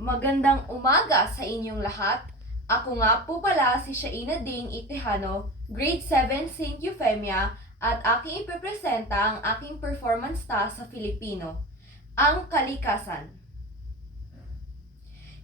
Magandang umaga sa inyong lahat. Ako nga po pala si Shaina Dane Itejano, Grade 7 St. Euphemia, at aking ipipresenta ang aking performance task sa Filipino, ang kalikasan.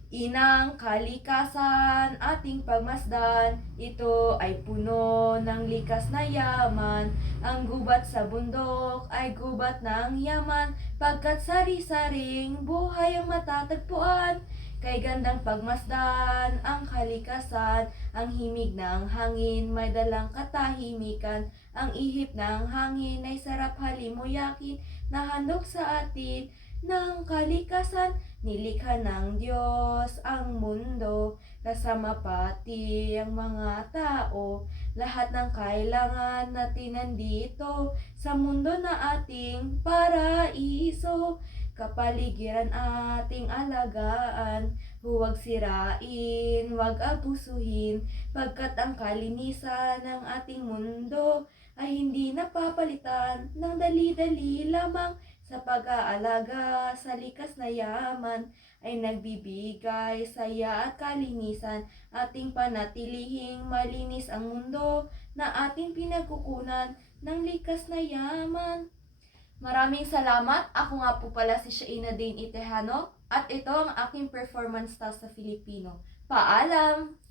Inang kalikasan, ating pagmasdan, ito ay puno ng likas na yaman. Ang gubat sa bundok ay gubat ng yaman, pagkat sari-saring buhay ang matatagpuan. Kay gandang pagmasdan ang kalikasan, ang himig ng hangin may dalang katahimikan. Ang ihip ng hangin ay sarap halimuyakin, na handog sa atin ng kalikasan. Nilikha ng Diyos ang mundo, kasama pati ang mga tao. Lahat ng kailangan natin nandito, sa mundo na ating paraiso. Kapaligiran ating alagaan, huwag sirain, huwag abusuhin, pagkat ang kalinisan ng ating mundo ay hindi napapalitan ng dali-dali lamang. Sa pag-aalaga sa likas na yaman ay nagbibigay saya at kalinisan. Ating panatilihing malinis ang mundo na ating pinagkukunan ng likas na yaman. Maraming salamat. Ako nga po pala si Shaina Dane Itejano at ito ang aking performance task sa Filipino. Paalam!